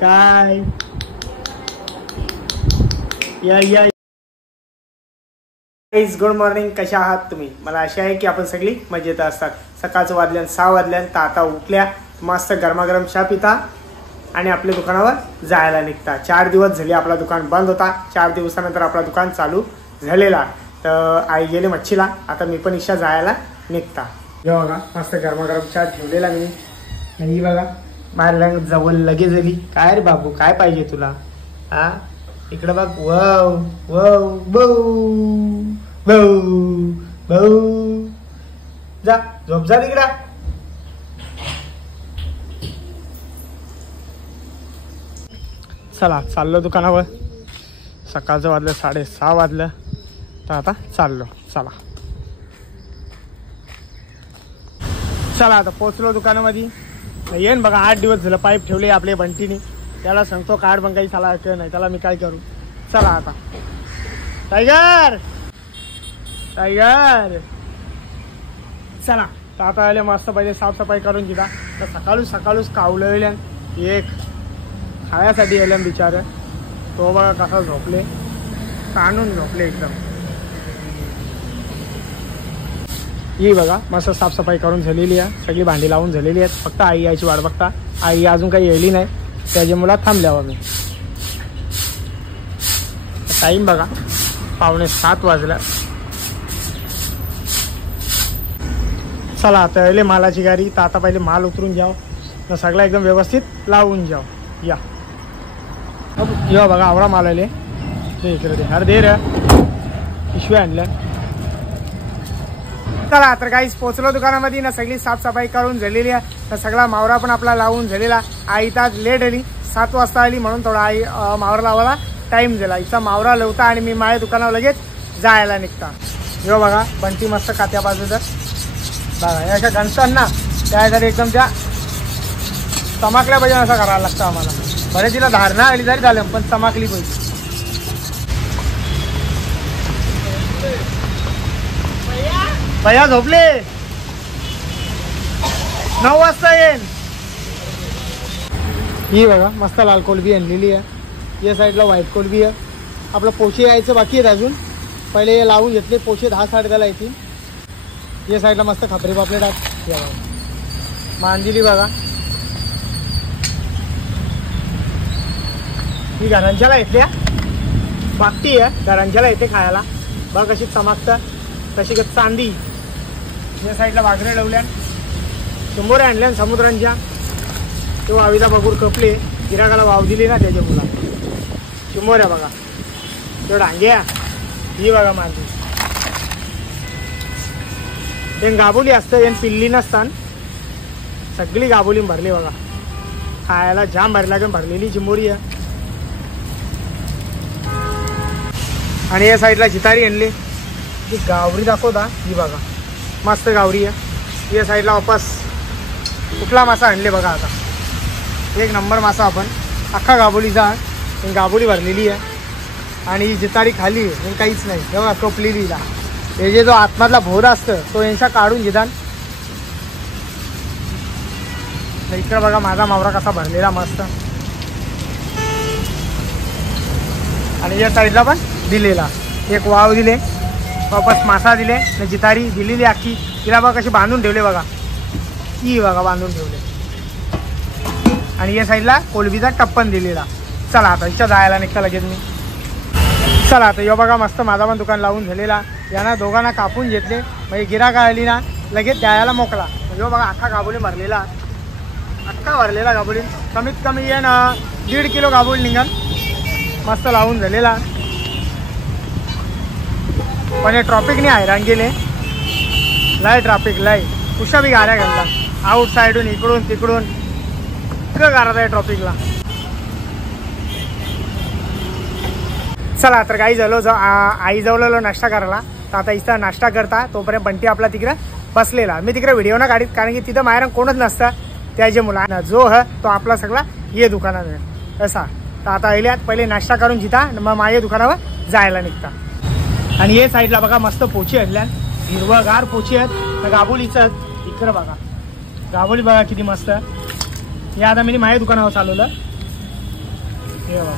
काय या good morning. कशा आहात तुम्ही? मला आशा आहे की आपण सगळी मजेत असतात. सकाळचं वाजल्यान 6 वाजल्यान तर आता उठल्या, मस्त गरमागरम चहा पिता आणि आपल्या दुकानावर जायला निघता. 4 दिवस झाले आपला दुकान बंद होता. 4 दिवसानंतर आपला दुकान चालू झालेला. तर आई गेले मच्छीला, आता मी पण इच्छा जायला निघता. हे बघा मस्त गरमागरम चहा ठेवलेला मी. आणि बघा माझ्या जवळ लगेच झाली. काय रे बाबू, काय पाहिजे तुला? हा इकडं बघ. वाव वाव भाऊ भाऊ भाऊ, जा झोप जा तिकडा. चला चाललो दुकानावर. सकाळचं वाजलं 6:30 वाजलं, तर आता चाललो. चला आता पोचलो दुकानामध्ये. येईन बघा 8 दिवस झालं पाईप ठेवले आपले बंटीने. त्याला सांगतो कार्ड पण काही साला ऐकलं नाही, त्याला मी काय करू. चला आता टायगर टायगर चला. तर आता आले मस्त पहिले साफसफाई करून दिला. तर सकाळूच कावलं एक खाण्यासाठी आल्या बिचार. तो बघा कसा झोपले, ताणून झोपले एकदम. ही बघा मस्त साफसफाई करून झालेली आहे, सगळी भांडी लावून झालेली आहेत. फक्त आई यायची वाट बघता. आई अजून काही यायली नाही, त्याच्या मुला थांबल्यावर मी. टाईम बघा 6:45 वाजला. चला आता आले मालाची गाडी. तर आता पहिले माल उतरून जाव, तर सगळा एकदम व्यवस्थित लावून जाव. या बघा आवडा माल आले. ते इकडे दे, अरे दे रे पिशव्या आणल्या. चला तर काहीच पोचलो दुकानामध्ये ना. सगळी साफसफाई करून झालेली आहे. तर सगळा मावरा पण आपला लावून झालेला. आई तर लेट आली, 7 वाजता आली, म्हणून थोडा आई मावरा लावायला टाइम दिला. इथं मावरा लावता आणि मी माझ्या दुकानावर लगेच जायला निघता. जो बघा बंटी मस्त कात्या बाजूचं बघा. या अशा गणसण ना त्यासाठी एकदम त्या चमाकल्या पाहिजे असं करायला लागतं आम्हाला. बरे तिला धारणा आली तरी झालं, पण चमाकली पाहिजे. भैया झोपले, 9 वाजता येईन. ही बघा मस्त लाल कोलबी आणलेली आहे. या साईडला व्हाईट कोलबी आहे. आपलं पोचे यायचं बाकी आहेत अजून. पहिले हे लावून घेतले पोचे 10-10:30 येतील. या साईडला मस्त खापरे पापलेट आहेत. मांदिली बघा, ही घरांच्याला येतल्या बागती आहे. घरांच्याला येते खायला. बघ कशी चमकतं, कशी चांदी. या साईडला वाघरे लावल्या, शंभर आणल्या समुद्रांच्या. तो आवीला बघूर कपले, गिराकाला वाव दिली ना त्याच्या मुला. शंभर आहे बघा. तो डांग्या ही बघा माझी. हे गाबोली असतं, हे पिल्ली नसतात. सगळी गाबोली भरली बघा. खायला जाम भरलेली चिंबोरी आहे. आणि या साईडला जितारी आणली. ती गावरी दाखवता, ही बघा मस्त गावरी आहे. या साईडला वापस कुठला मासा आणले बघा. आता 1 नंबर मासा. आपण अख्खा गाबोलीचा गाबोली भरलेली आहे. आणि ही जितारी खाली आहे, काहीच नाही. हे बघा टोपलेलीला. हे जे जो आतमधला भोर असतं तो यांचा काढून घेतात. इकडे बघा माझा मावरा कसा भरलेला मस्त. आणि या साईडला पण दिलेला. एक वाव दिले, वापस मासा दिले, जितारी दिलेली अख्खी. तिला बघा कशी बांधून ठेवले बघा. ही बघा बांधून ठेवले. आणि या साईडला कोलबीचा टप्पन दिलेला. चला आता इच्छा जायला निघता लगेच मी. चला आता यो बघा मस्त माझा पण दुकान लावून झालेला. यांना दोघांना कापून घेतले, म्हणजे गिराका आली ना लगेच द्यायला मोकला. यो बघा अख्खा गाबोली भरलेला, अख्खा भरलेला गाबोली. कमीत कमी ये ना 1.5 किलो गाबोली निघाल. मस्त लावून झालेला. पण हे ट्रॉफिकने हैराण गेले. लय ट्रॅफिक लय. कुशा बी गाड्या घालला आउट साईडून, इकडून तिकडून. इतकं गारत आहे ट्रॉफिकला. चला तर काही झालो आई जवळ नाश्ता करायला. तर आता इथं नाश्ता करता तोपर्यंत बंटी आपला तिकडे बसलेला. मी तिकडे व्हिडिओ ना काढीत, कारण की तिथं माहेर कोणच नसतं. त्याच्या मुलांना जो ह तो आपला सगळा ये दुकानात असा. तर आता आल्यात पहिले नाश्ता करून जिता, मग माझ्या दुकानावर जायला निघता. आणि हे साईडला बघा मस्त पोची आणल्या, हिरवगार पोची आहेत गाबोलीचं. इकडं बघा गाबोली बघा किती मस्त. हे आता मी माझ्या दुकानावर चालवलं. हे बघा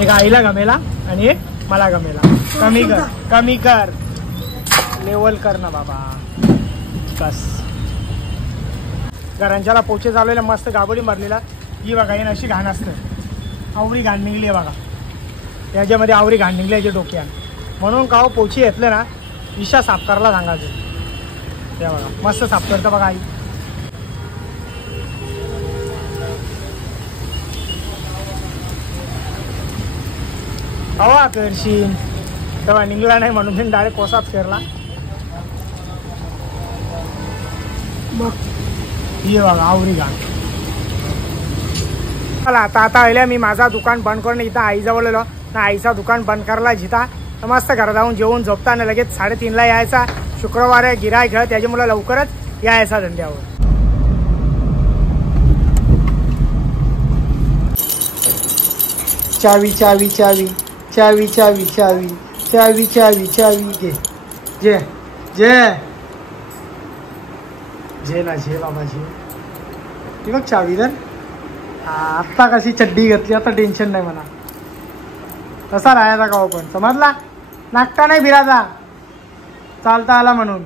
एक आईला गमेला आणि एक मला गमेला. कमी कर लेवल कर ना बाबा बस. घरांच्याला पोचे चालवलेला मस्त गाबोली मारलेला. ही बघा हे अशी घाण असतं. आवरी घाण निघली आहे बघा. याच्यामध्ये आवरी घाण निघली याच्या डोक्यात. म्हणून का पोची घेतलं ना ईशा साफ करायला सांगायचं. हे बघा मस्त साफ करतं बघा आई. हवा करशील तेव्हा निघला नाही म्हणून मी डायरेक्ट कोसाच करला. मग ये बघा आवरी घाण. चला आता आल्या मी माझा दुकान बंद करून इथं आईजवळ आलो ना. आईचा दुकान बंद करायला जिता तर मस्त घरात जाऊन जेवून झोपता आणि लगेच 3:30ला यायचा. शुक्रवार आहे गिराईक घ्या त्याच्यामुळे लवकरच यायचा धंद्यावर. चावी चावी चावी चावी चावी चावी चावी चावी चावी घे जे जे जे ना झे बाबा झे. ती बघ चावी तर आत्ता कशी चड्डी घेतली आता टेन्शन नाही म्हणा. तसा राहायचा का पण समजला. नागता नाही फिरायचा चालता आला म्हणून.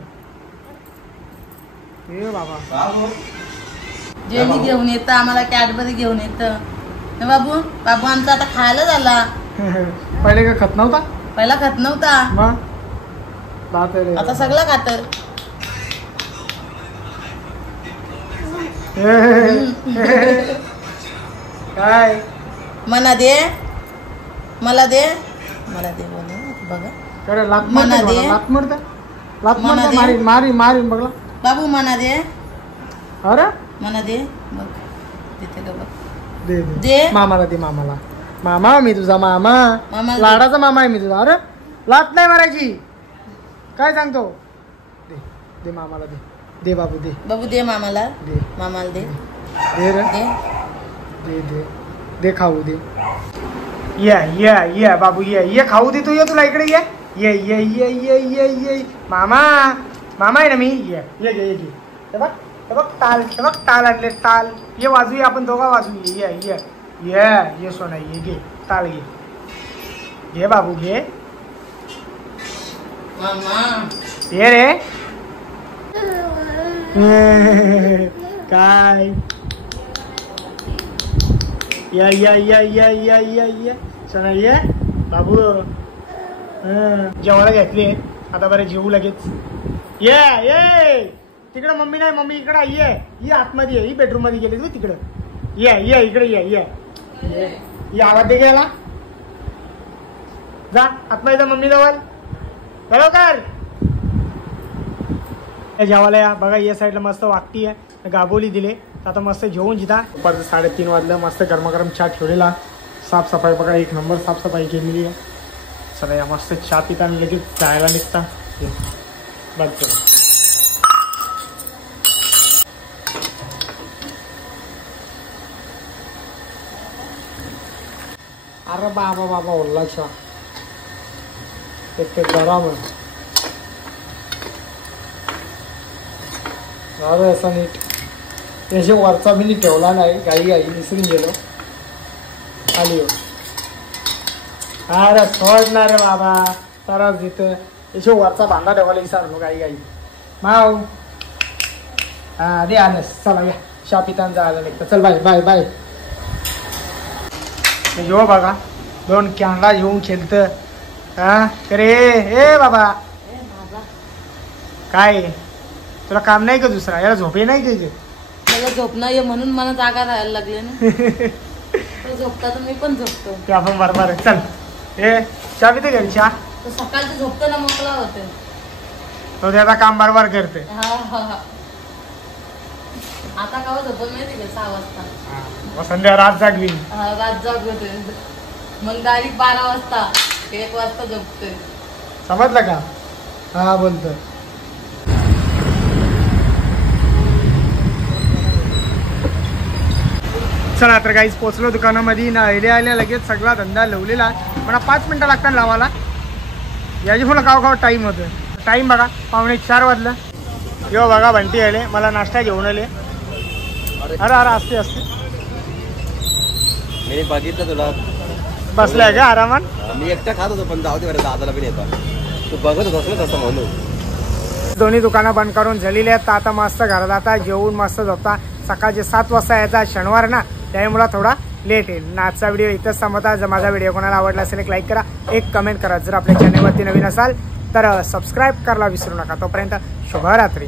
हे बाबा जेली घेऊन येतं आम्हाला कॅडबरी घेऊन येतं. बाबू बाबू आमचा आता खायला झाला. पहिले का खात नव्हता. पहिला खात नव्हता मग आता सगळं खात. काय मला दे मला दे मला दे बोल बघा. मना दे लात मारी मारी मारी बघला बाबू मना दे. अरे मना दे बघ तिथे बघ. दे दे मामाला दे. मामाला मामा मी तुझा मामा लाडाचा मामा आहे मी तुझा. अरे लात नाही मारायची काय सांगतो. दे दे मामाला दे. दे बाबू दे. बाबू दे मामाला दे. मामाला दे दे रे दे दे दे दे खाऊ दे. ये बाबू ये खाऊ दे. तू ये तुला इकडे ये ये ये ये ये ये ये मामा मामा आहे ना मी. ये ये ये ये हे बघ ताल आणले ताल. ये वाजूया आपण दोघा वाजू. ये ये ये ये सोना ये घे ताल घे. घे बाबू घे. मामा ये रे काय या या या या या या या सोना ये बाबू. जेवायला घेतली आता बरं जेवू लगेच. ये ये तिकडं मम्मी नाही मम्मी इकडं ये आतमध्ये ये. ही बेडरूम मध्ये गेली तू तिकडं. ये इकडे ये ये ये आवाज दे गेला. जा आतमध्ये जा मम्मी जवळ बरोबर. जेवायला या बघा या साईडला मस्त वागती आहे. गाबोली दिले आता मस्त जेवून जिता. दुपारचं 3:30 वाजलं. मस्त गरमागरम चहा ठेवलेला. साफसफाई बघा एक नंबर साफसफाई केलेली आहे. चला या मस्त चहा पिता आणि लगेच जायला निघता. बंद करू. अरे बाबा बाबा ओल्ला चहा एक गरम आहे. अरे असा नीट त्याच्या वरचा मी नीट ठेवला नाही. गाई विसरून गेलो. आली हो. अरे सोडणार रे बाबा तरच इथं याच्या वरचा बांधा ठेवायला विसरलो. गाई माव हा दे आलंस. चला या चहा पिताना जायला निघतं. चल बाय बाय बाय. जेव्हा बघा 2 कॅनला घेऊन खेळतं. हा करे ए बाबा काय तुला काम नाही का दुसरा. याला झोपे नाही का. मला झोप नाही म्हणून मला जागा राहायला लागले ना. झोपता तर मी पण झोपतो. ते आपण बरोबर आहे. चल ए चहा पिते घरी चहा. सकाळचं झोपतो ना मोकळा होते. तो त्याचा काम बरोबर करते. हा आता का झोपत माहिती का 6 वाजता. संध्या रात जागवी. रात जागवते मग डायरेक्ट 12 वाजता 1 वाजता झोपतोय. समजलं का. हा बोलतो. चला तर काहीच पोचलो दुकानामध्ये ना. आल्या लगेच सगळा धंदा लावलेला. मला 5 मिनटं लागतात लावायला. याची मला काव टाईम होतं. टाईम बघा 3:45 वाजलं. यो बघा बंटी आले मला नाश्ता घेऊन आले. अरे असते मी बघितलं तुला बसलाय का आरामात. मी एकटा खात होतो पण जाऊ दे बरं दादाला पण येतात. तू बघत होतास ना तसं म्हणून. दोन्ही दुकानं बंद करून झालेली आहेत. आता मस्त घरात आता जेवून मस्त झोपता. सकाळचे 7 वाजता यायचा शनिवार ना त्यामुळे थोडा लेट येईल. आजचा व्हिडिओ इथंच संपवता. जर माझा व्हिडिओ कोणाला आवडला असेल एक लाईक करा, एक कमेंट करा. जर आपल्या चॅनलवरती नवीन असाल तर सबस्क्राईब करायला विसरू नका. तोपर्यंत शुभरात्री.